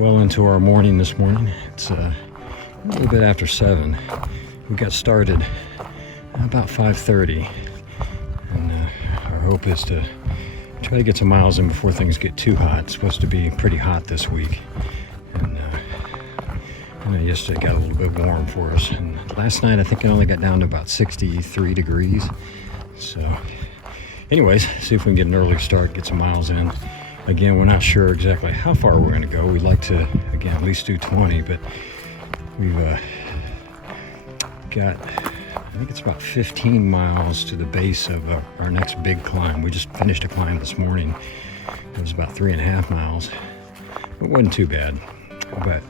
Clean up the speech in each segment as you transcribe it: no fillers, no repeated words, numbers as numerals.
well into our morning this morning. It's a little bit after 7. We got started about 5:30, and our hope is to try to get some miles in before things get too hot. It's supposed to be pretty hot this week, and I know yesterday got a little bit warm for us, and last night I think it only got down to about 63 degrees. So anyways, see if we can get an early start, get some miles in. Again, we're not sure exactly how far we're going to go. We'd like to, again, at least do 20, but we've got, I think it's about 15 miles to the base of our next big climb. We just finished a climb this morning. It was about 3.5 miles. It wasn't too bad. But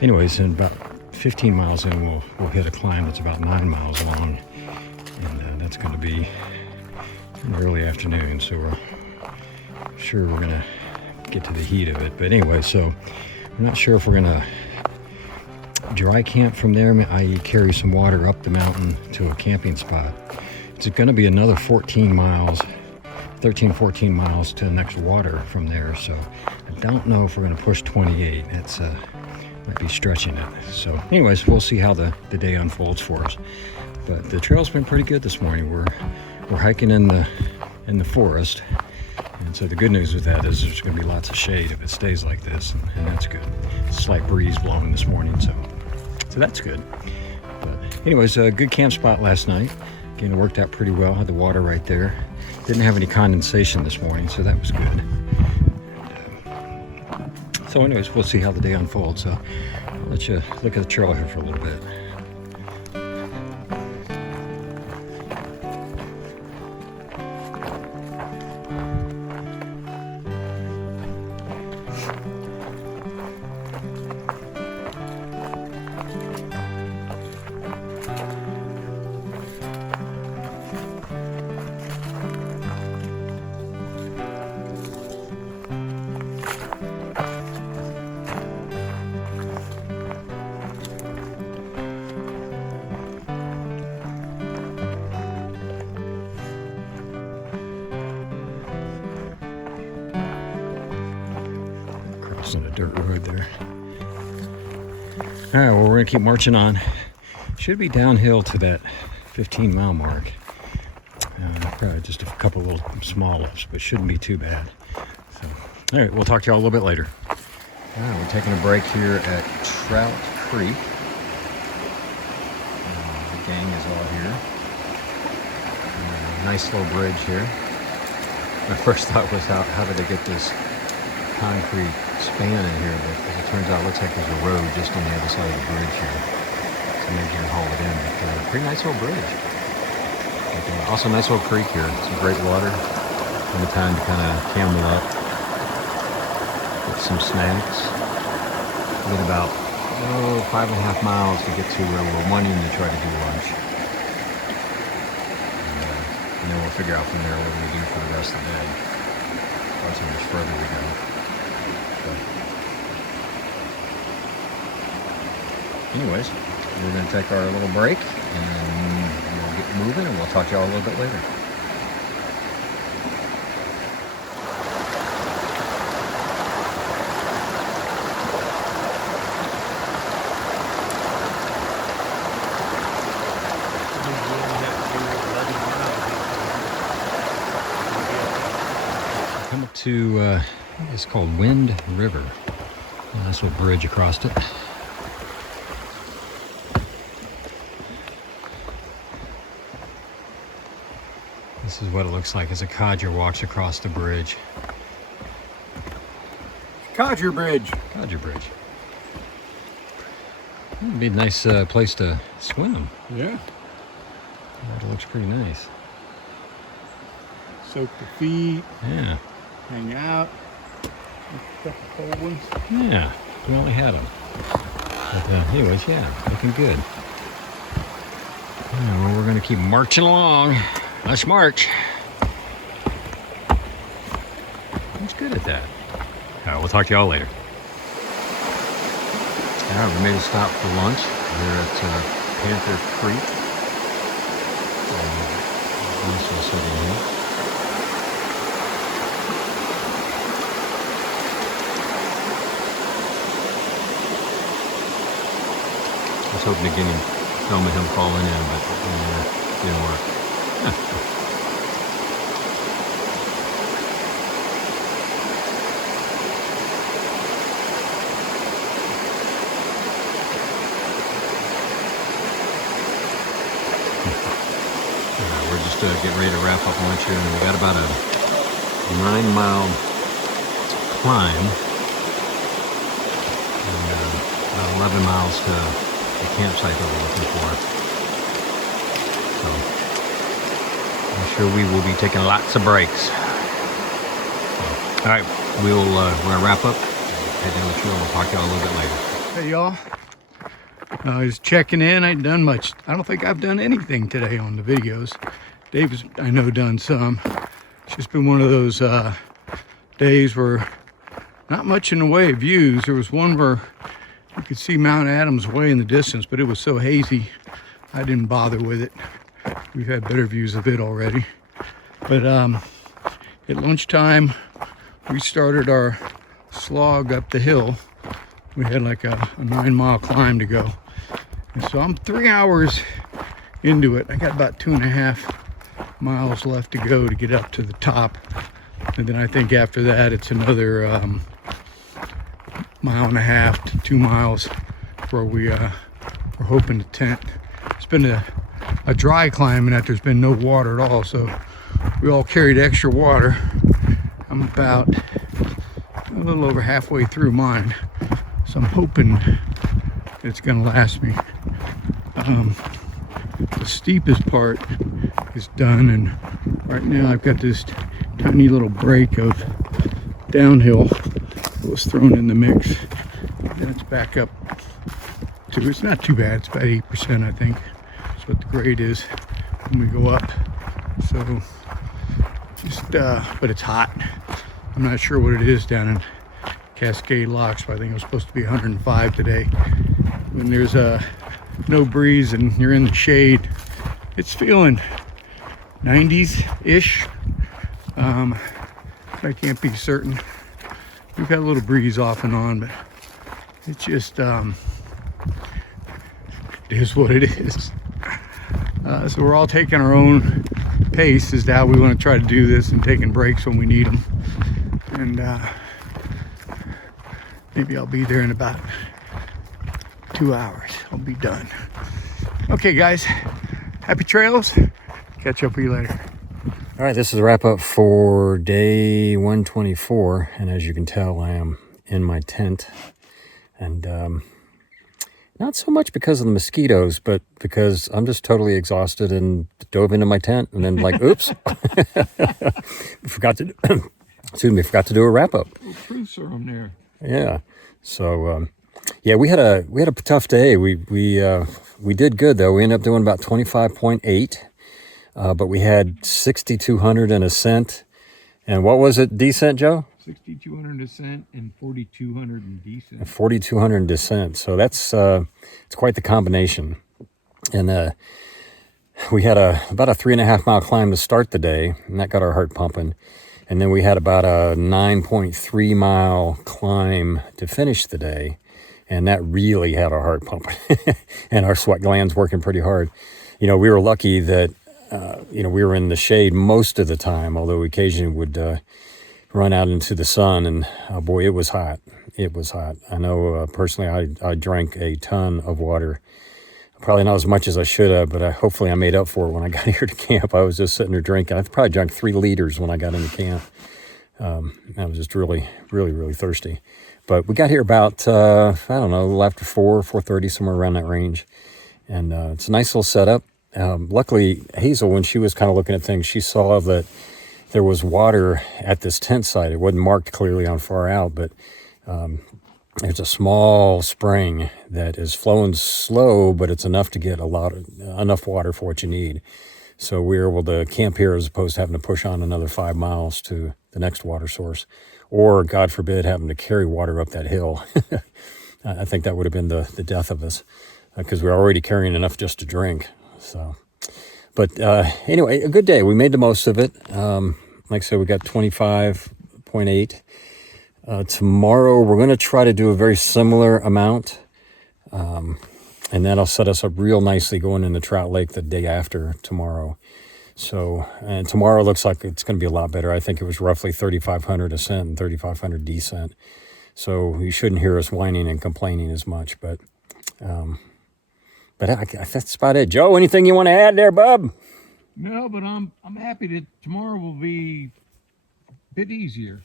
anyways, in about 15 miles in, we'll hit a climb that's about 9 miles long. And that's going to be in the early afternoon. So we're sure we're going to get to the heat of it. But anyway, so I'm not sure if we're going to dry camp from there, i.e. carry some water up the mountain to a camping spot. It's going to be another 14 miles to the next water from there. So I don't know if we're going to push 28. That's might be stretching it. So anyways, we'll see how the day unfolds for us. But the trail's been pretty good this morning. We're hiking in the forest. And so the good news with that is there's going to be lots of shade if it stays like this, and that's good. Slight breeze blowing this morning, so that's good. But anyways, a good camp spot last night. Again, it worked out pretty well. Had the water right there. Didn't have any condensation this morning, so that was good. So anyways, we'll see how the day unfolds. So I'll let you look at the trail here for a little bit. On a dirt road there. All right, well, we're gonna keep marching on. Should be downhill to that 15-mile mark. Probably just a couple little small ups, but shouldn't be too bad. So, all right, we'll talk to y'all a little bit later. All right, we're taking a break here at Trout Creek. The gang is all here. Nice little bridge here. My first thought was how did they get this concrete span in here, but as it turns out, it looks like there's a road just on the other side of the bridge here. So maybe you can haul it in. But pretty nice little bridge. But, also nice little creek here. Some great water. Plenty of time to kind of camel up. Get some snacks. We get about 5.5 miles to get to where we're wanting to try to do lunch. And then we'll figure out from there what we do for the rest of the day. How much further we go. Anyways, we're going to take our little break and we'll get moving, and we'll talk to y'all a little bit later. Come up to, it's called Wind River. Nice little bridge across it. This is what it looks like as a codger walks across the bridge. Codger Bridge. Codger Bridge. It'd be a nice place to swim. Yeah. That looks pretty nice. Soak the feet. Yeah. Hang out. A couple cold ones. Yeah. We only had them. But anyways, yeah, looking good. Yeah, well, we're going to keep marching along. Let's march. He's good at that. All right, we'll talk to y'all later. All right, we made a stop for lunch here at Panther Creek. Nice little setting here. I was hoping to get him, film him falling in, but didn't work. We're just getting ready to wrap up lunch here, and we got about a 9-mile climb and about 11 miles to the campsite that we're looking for. So I'm sure we will be taking lots of breaks. So, all right, we're gonna wrap up, head down the trail, and we'll talk to y'all a little bit later. Hey y'all, I was checking in. I ain't done much. I don't think I've done anything today on the videos. Dave's, I know, done some. It's just been one of those days where not much in the way of views. There was one where you could see Mount Adams way in the distance, but it was so hazy I didn't bother with it. We've had better views of it already. But at lunchtime we started our slog up the hill. We had like a 9-mile climb to go, and so I'm 3 hours into it. I got about 2.5 miles left to go to get up to the top, and then I think after that it's another 1.5 miles to 2 miles where we're hoping to tent. It's been a dry climb in that there's been no water at all, so we all carried extra water. I'm about a little over halfway through mine, so I'm hoping it's gonna last me. The steepest part is done, and right now I've got this tiny little break of downhill that was thrown in the mix. Then it's back up to, it's not too bad, it's about 8% I think. That's what the grade is when we go up. So just but it's hot. I'm not sure what it is down in Cascade Locks, but I think it was supposed to be 105 today. When there's no breeze and you're in the shade, it's feeling 90s-ish. I can't be certain. We've had a little breeze off and on, but it's just it is what it is. So we're all taking our own pace as to how we want to try to do this, and taking breaks when we need them. And maybe I'll be there in about 2 hours. I'll be done. Okay, guys. Happy trails. Catch up with you later. All right, this is a wrap up for day 124, and as you can tell, I am in my tent, and not so much because of the mosquitoes, but because I'm just totally exhausted and dove into my tent, and then like, oops, forgot to do a wrap up. Proofs are on there. Yeah, so yeah, we had a tough day. We did good though. We ended up doing about 25.8. But we had 6,200 in ascent, and what was it, descent, Joe? 6,200 ascent and 4,200 in descent. 4,200 in descent. So that's it's quite the combination. And we had about a 3.5 mile climb to start the day, and that got our heart pumping. And then we had about a 9.3 mile climb to finish the day, and that really had our heart pumping, and our sweat glands working pretty hard. You know, we were lucky that we were in the shade most of the time, although we occasionally would run out into the sun, and oh boy, it was hot. It was hot. I know personally I drank a ton of water. Probably not as much as I should have, but hopefully I made up for it when I got here to camp. I was just sitting there drinking. I probably drank 3 liters when I got into camp. I was just really, really, really thirsty. But we got here about, I don't know, a little after 4:30, somewhere around that range. And it's a nice little setup. Luckily, Hazel, when she was kind of looking at things, she saw that there was water at this tent site. It wasn't marked clearly on far out, but there's a small spring that is flowing slow, but it's enough to get enough water for what you need. So we were able to camp here as opposed to having to push on another 5 miles to the next water source, or God forbid, having to carry water up that hill. I think that would have been the death of us, because we're already carrying enough just to drink. So, but anyway, a good day. We made the most of it. Like I said, we got 25.8. Tomorrow we're going to try to do a very similar amount. And that'll set us up real nicely going into Trout Lake the day after tomorrow. So, and tomorrow looks like it's going to be a lot better. I think it was roughly 3,500 ascent and 3,500 descent. So you shouldn't hear us whining and complaining as much. But that's about it. Joe, anything you want to add there, bub? No, but I'm happy that tomorrow will be a bit easier.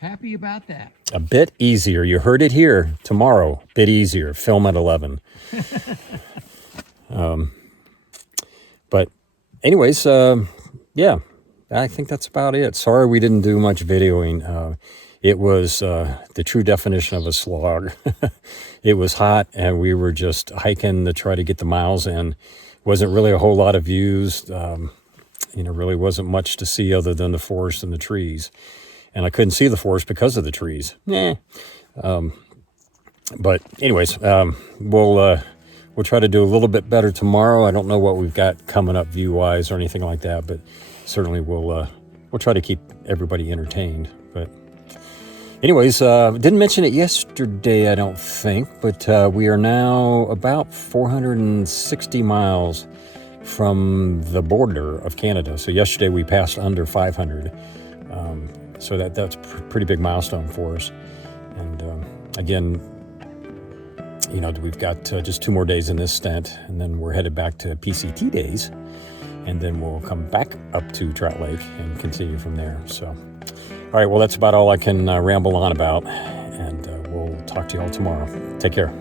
Happy about that. A bit easier. You heard it here. Tomorrow, bit easier. Film at 11. But anyways, yeah, I think that's about it. Sorry we didn't do much videoing. It was the true definition of a slog. It was hot, and we were just hiking to try to get the miles in. Wasn't really a whole lot of views. Really wasn't much to see other than the forest and the trees. And I couldn't see the forest because of the trees. But anyways, we'll try to do a little bit better tomorrow. I don't know what we've got coming up view-wise or anything like that, but certainly we'll try to keep everybody entertained. But anyways, didn't mention it yesterday, I don't think, but we are now about 460 miles from the border of Canada. So yesterday we passed under 500. So that's a pretty big milestone for us. And again, we've got just 2 more days in this stint, and then we're headed back to PCT days, and then we'll come back up to Trout Lake and continue from there. So, all right, well, that's about all I can ramble on about, and we'll talk to you all tomorrow. Take care.